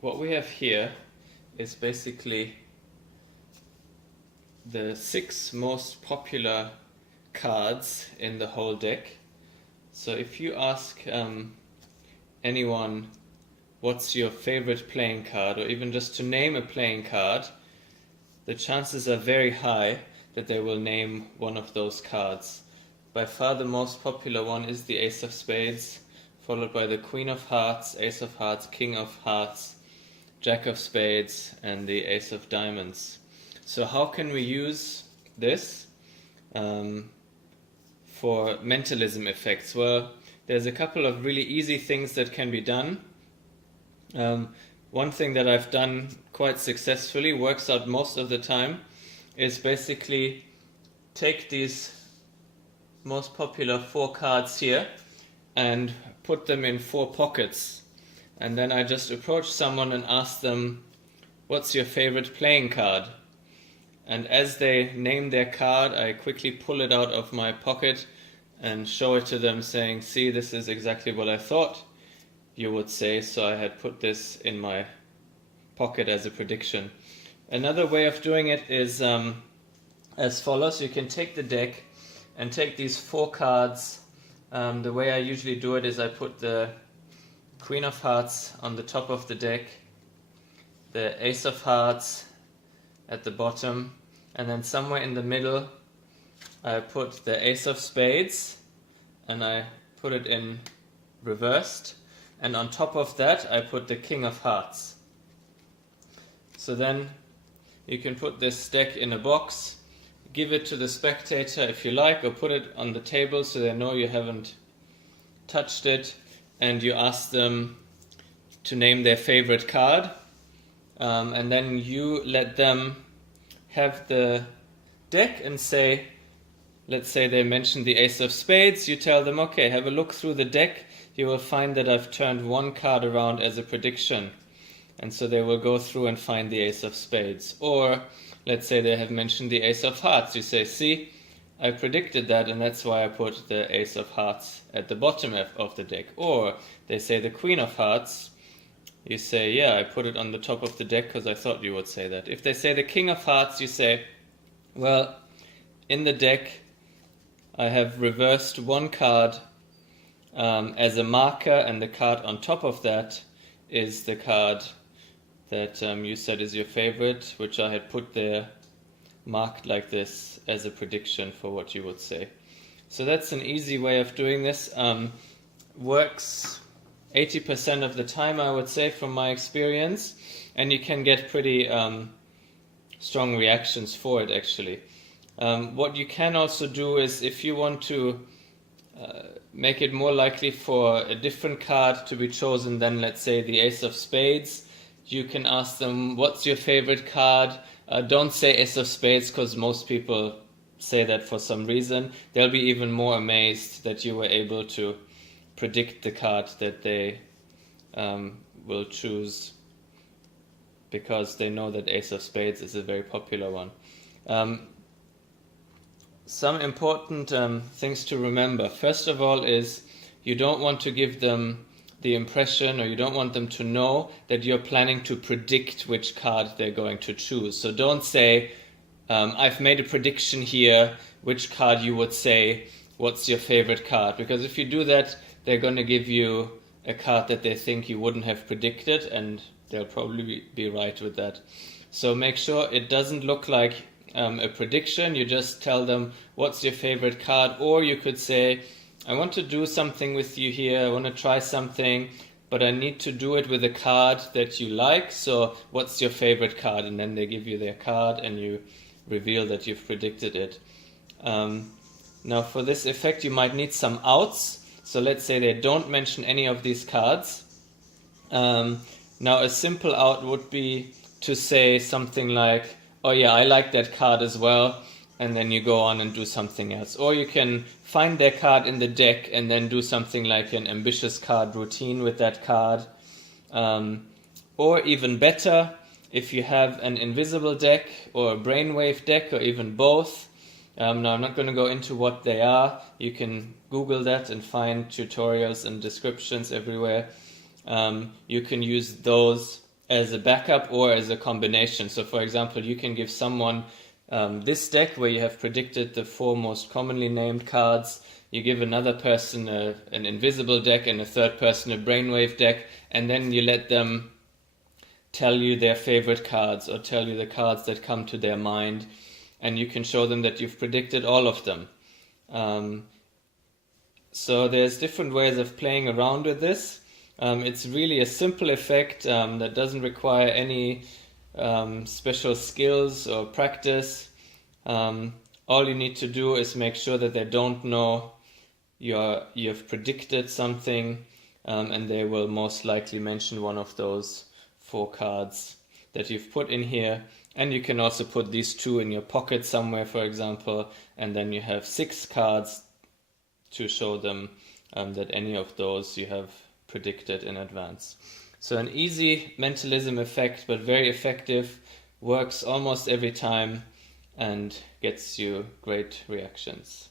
what we have here is basically the 6 most popular cards in the whole deck. So if you ask anyone what's your favorite playing card, or even just to name a playing card, the chances are very high that they will name one of those cards. By far the most popular one is the Ace of Spades, followed by the Queen of Hearts, Ace of Hearts, King of Hearts, Jack of Spades, and the Ace of Diamonds. So how can we use this for mentalism effects? Well, there's a couple of really easy things that can be done. One thing that I've done quite successfully, works out most of the time, is basically take these most popular 4 cards here and put them in 4 pockets. And then I just approach someone and ask them, what's your favorite playing card? And as they name their card, I quickly pull it out of my pocket and show it to them, saying, see, this is exactly what I thought you would say, so I had put this in my pocket as a prediction. Another way of doing it is as follows. You can take the deck and take these 4 cards. The way I usually do it is I put the Queen of Hearts on the top of the deck, the Ace of Hearts at the bottom, and then somewhere in the middle I put the Ace of Spades, and I put it in reversed, and on top of that I put the King of Hearts. So then you can put this deck in a box, give it to the spectator if you like, or put it on the table so they know you haven't touched it, and you ask them to name their favorite card, and then you let them have the deck and say, let's say they mention the Ace of Spades, you tell them, okay, have a look through the deck, you will find that I've turned 1 card around as a prediction. And so they will go through and find the Ace of Spades. Or let's say they have mentioned the Ace of Hearts, you say, see, I predicted that, and that's why I put the Ace of Hearts at the bottom of the deck. Or they say the Queen of Hearts, you say, yeah, I put it on the top of the deck because I thought you would say that. If they say the King of Hearts, you say, well, in the deck I have reversed 1 card as a marker, and the card on top of that is the card that you said is your favorite, which I had put there marked like this as a prediction for what you would say. So that's an easy way of doing this. Works 80% of the time, I would say, from my experience, and you can get pretty strong reactions for it, actually. What you can also do is, if you want to make it more likely for a different card to be chosen than, let's say, the Ace of Spades, you can ask them, what's your favorite card? Don't say Ace of Spades, because most people say that for some reason. They'll be even more amazed that you were able to predict the card that they will choose, because they know that Ace of Spades is a very popular one. Some important things to remember. First of all is, you don't want to give them the impression, or you don't want them to know that you're planning to predict which card they're going to choose. So don't say, I've made a prediction here, which card you would say, what's your favorite card? Because if you do that, they're going to give you a card that they think you wouldn't have predicted, and they'll probably be right with that. So make sure it doesn't look like a prediction. You just tell them, what's your favorite card? Or you could say, I want to do something with you here, I want to try something, but I need to do it with a card that you like, so what's your favorite card? And then they give you their card and you reveal that you've predicted it. Now for this effect you might need some outs, so let's say they don't mention any of these cards. Now a simple out would be to say something like, oh yeah, I like that card as well, and then you go on and do something else. Or you can find their card in the deck and then do something like an ambitious card routine with that card. Or even better, if you have an invisible deck or a brainwave deck, or even both. Now I'm not going to go into what they are. You can Google that and find tutorials and descriptions everywhere. You can use those as a backup or as a combination. So for example, you can give someone this deck where you have predicted the 4 most commonly named cards. You give another person an invisible deck and a third person a brainwave deck, and then you let them tell you their favorite cards or tell you the cards that come to their mind, and you can show them that you've predicted all of them. So there's different ways of playing around with this. It's really a simple effect that doesn't require any special skills or practice. All you need to do is make sure that they don't know you've predicted something, and they will most likely mention one of those 4 cards that you've put in here. And you can also put these 2 in your pocket somewhere, for example, and then you have 6 cards to show them that any of those you have predicted in advance. So an easy mentalism effect, but very effective, works almost every time and gets you great reactions.